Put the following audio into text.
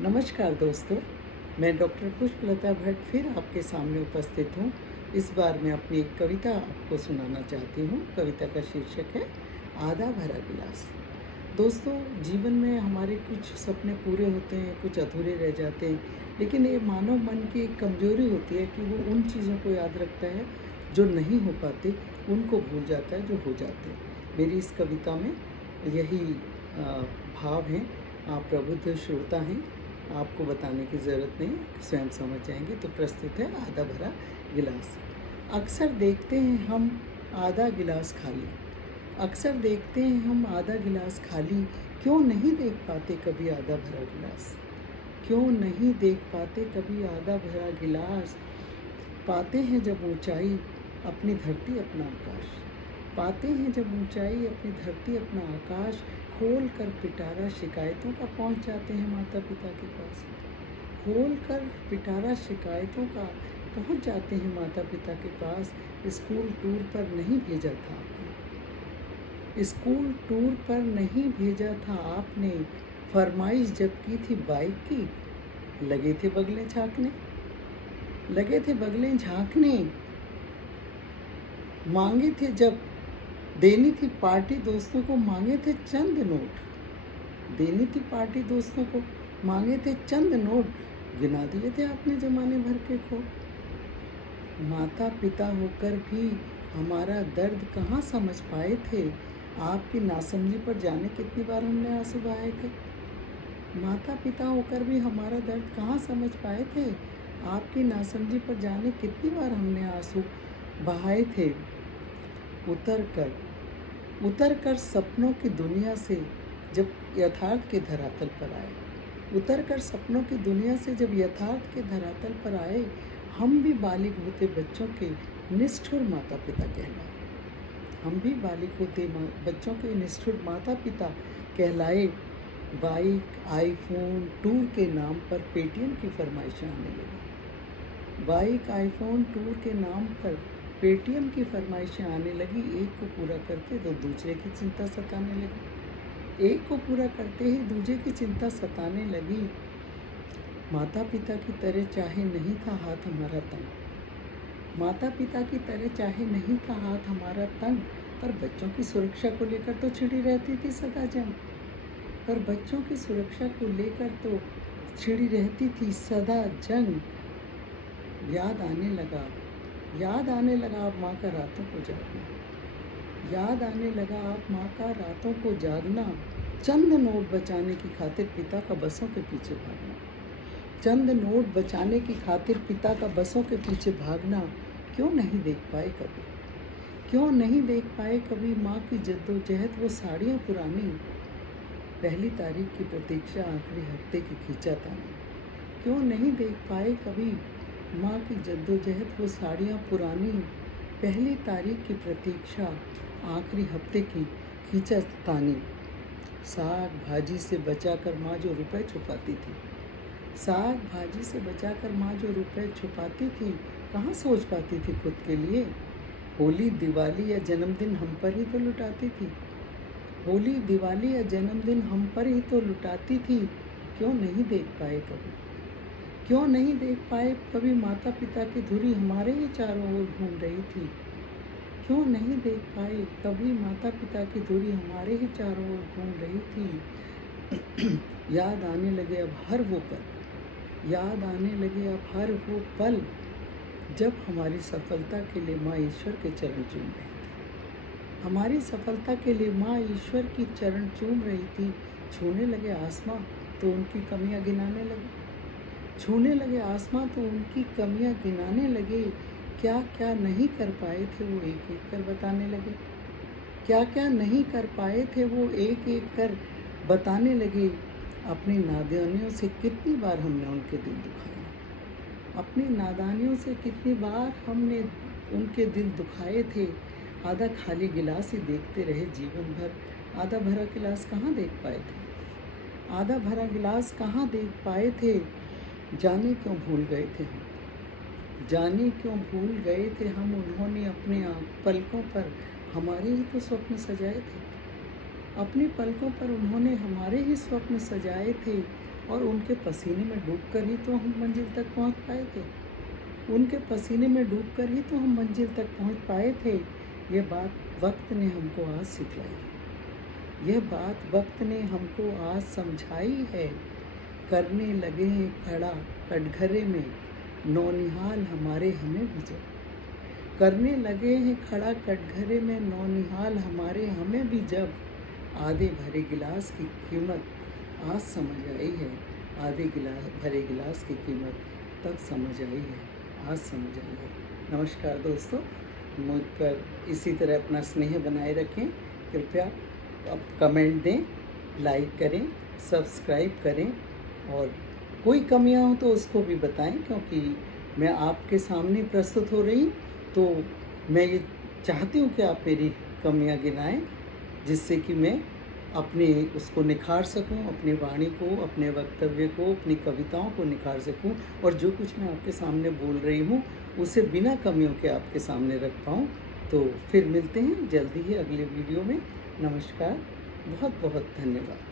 नमस्कार दोस्तों, मैं डॉक्टर पुष्पलता भट्ट फिर आपके सामने उपस्थित हूँ। इस बार मैं अपनी एक कविता आपको सुनाना चाहती हूँ। कविता का शीर्षक है आधा भरा गिलास। दोस्तों, जीवन में हमारे कुछ सपने पूरे होते हैं, कुछ अधूरे रह जाते हैं, लेकिन ये मानव मन की एक कमजोरी होती है कि वो उन चीज़ों को याद रखता है जो नहीं हो पाते, उनको भूल जाता है जो हो जाते हैं। मेरी इस कविता में यही भाव हैं। आप प्रबुद्ध श्रोता हैं, आपको बताने की ज़रूरत नहीं, स्वयं समझ जाएंगे। तो प्रस्तुत है आधा भरा गिलास। अक्सर देखते हैं हम आधा गिलास खाली, अक्सर देखते हैं हम आधा गिलास खाली, क्यों नहीं देख पाते कभी आधा भरा गिलास, क्यों नहीं देख पाते कभी आधा भरा गिलास। पाते हैं जब ऊंचाई अपनी धरती अपना आकाश, पाते हैं जब ऊंचाई अपनी धरती अपना आकाश, खोल कर पिटारा शिकायतों का पहुंच जाते हैं माता पिता के पास, खोल कर पिटारा शिकायतों का पहुंच जाते हैं माता पिता के पास। स्कूल टूर पर नहीं भेजा था आपने, स्कूल टूर पर नहीं भेजा था आपने, फरमाइश जब की थी बाइक की, लगे थे बगलें झाँकने, लगे थे बगलें झाँकने। मांगे थे जब देनी थी पार्टी दोस्तों को, मांगे थे चंद नोट, देनी थी पार्टी दोस्तों को, मांगे थे चंद नोट, गिना दिए थे आपने जमाने भर के खो। माता पिता होकर भी हमारा दर्द कहाँ समझ पाए थे, आपकी नासमझी पर जाने कितनी बार हमने आंसू बहाए थे। माता पिता होकर भी हमारा दर्द कहाँ समझ पाए थे, आपकी नासमझी पर जाने कितनी बार हमने आंसू बहाए थे। उतर कर सपनों की दुनिया से जब यथार्थ के धरातल पर आए, उतर कर सपनों की दुनिया से जब यथार्थ के धरातल पर आए, हम भी बालिग होते बच्चों के निष्ठुर माता पिता कहलाए, हम भी बालिग होते बच्चों के निष्ठुर माता पिता कहलाए। बाइक आईफोन टूर के नाम पर पेटीएम की फरमाइशें आने लगी, बाइक आईफोन टूर के नाम पर पेटीएम की फरमाइशें आने लगी। एक को पूरा करके तो दूसरे की चिंता सताने लगी, एक को पूरा करते ही दूसरे की चिंता सताने लगी। माता पिता की तरह चाहे नहीं था हाथ हमारा तंग, माता पिता की तरह चाहे नहीं था हाथ हमारा तंग, पर बच्चों की सुरक्षा को लेकर तो छिड़ी रहती थी सदा जंग, पर बच्चों की सुरक्षा को लेकर तो छिड़ी रहती थी सदा जंग। याद आने लगा, याद आने लगा आप माँ का रातों को जागना, याद आने लगा आप माँ का रातों को जागना, चंद नोट बचाने की खातिर पिता का बसों के पीछे भागना, चंद नोट बचाने की खातिर पिता का बसों के पीछे भागना। क्यों नहीं देख पाए कभी, क्यों नहीं देख पाए कभी माँ की जद्दोजहद, वो साड़ियाँ पुरानी, पहली तारीख की प्रतीक्षा आखिरी हफ्ते की खींचातानी। क्यों नहीं देख पाए कभी माँ की जद्दोजहद, वो साड़ियाँ पुरानी, पहली तारीख की प्रतीक्षा आखिरी हफ्ते की खींचातानी। साग भाजी से बचाकर माँ जो रुपए छुपाती थी, साग भाजी से बचाकर माँ जो रुपए छुपाती थी, कहाँ सोच पाती थी खुद के लिए। होली दिवाली या जन्मदिन हम पर ही तो लुटाती थी, होली दिवाली या जन्मदिन हम पर ही तो लुटाती थी। क्यों नहीं देख पाए कभी, क्यों नहीं देख पाए कभी माता पिता की धुरी हमारे ही चारों ओर घूम रही थी, क्यों नहीं देख पाए कभी माता पिता की धुरी हमारे ही चारों ओर घूम रही थी। याद आने लगे अब हर वो पल, याद आने लगे अब हर वो पल, जब हमारी सफलता के लिए माँ ईश्वर के चरण चूम रही थी, हमारी सफलता के लिए माँ ईश्वर की चरण चूम रही थी। छूने लगे आसमां तो उनकी कमियां गिनाने लगे, छूने लगे आसमां तो उनकी कमियां गिनाने लगे। क्या क्या नहीं कर पाए थे वो एक एक कर बताने लगे, क्या क्या नहीं कर पाए थे वो एक एक कर बताने लगे। अपनी नादानियों से कितनी बार हमने उनके दिल दुखाए, अपनी नादानियों से कितनी बार हमने उनके दिल दुखाए थे। आधा खाली गिलास ही देखते रहे जीवन भर, आधा भरा गिलास कहाँ देख पाए थे, आधा भरा गिलास कहाँ देख पाए थे। जाने क्यों भूल गए थे हम, जाने क्यों भूल गए थे हम, उन्होंने अपने पलकों पर हमारे ही तो स्वप्न सजाए थे, अपनी पलकों पर उन्होंने हमारे ही स्वप्न सजाए थे और उनके पसीने में डूबकर ही तो हम मंजिल तक पहुंच पाए थे। उनके पसीने में डूबकर ही तो हम मंजिल तक पहुंच पाए थे। यह बात वक्त ने हमको आज सिखलाई, यह बात वक्त ने हमको आज समझाई है। करने लगे हैं खड़ा कटघरे में नौनिहाल हमारे हमें भी जब, करने लगे हैं खड़ा कटघरे में नौनिहाल हमारे हमें भी जब। आधे भरे गिलास की कीमत आज समझ आई है, आधे भरे गिलास की कीमत तब समझ आई है, आज समझ आई है। नमस्कार दोस्तों, मुझ पर इसी तरह अपना स्नेह बनाए रखें। कृपया आप कमेंट दें, लाइक करें, सब्सक्राइब करें और कोई कमियां हो तो उसको भी बताएं, क्योंकि मैं आपके सामने प्रस्तुत हो रही हूँ तो मैं ये चाहती हूँ कि आप मेरी कमियां गिनाएं, जिससे कि मैं अपने उसको निखार सकूं, अपनी वाणी को, अपने वक्तव्य को, अपनी कविताओं को निखार सकूं और जो कुछ मैं आपके सामने बोल रही हूं उसे बिना कमियों के आपके सामने रख पाऊं। तो फिर मिलते हैं जल्दी ही अगले वीडियो में। नमस्कार, बहुत बहुत धन्यवाद।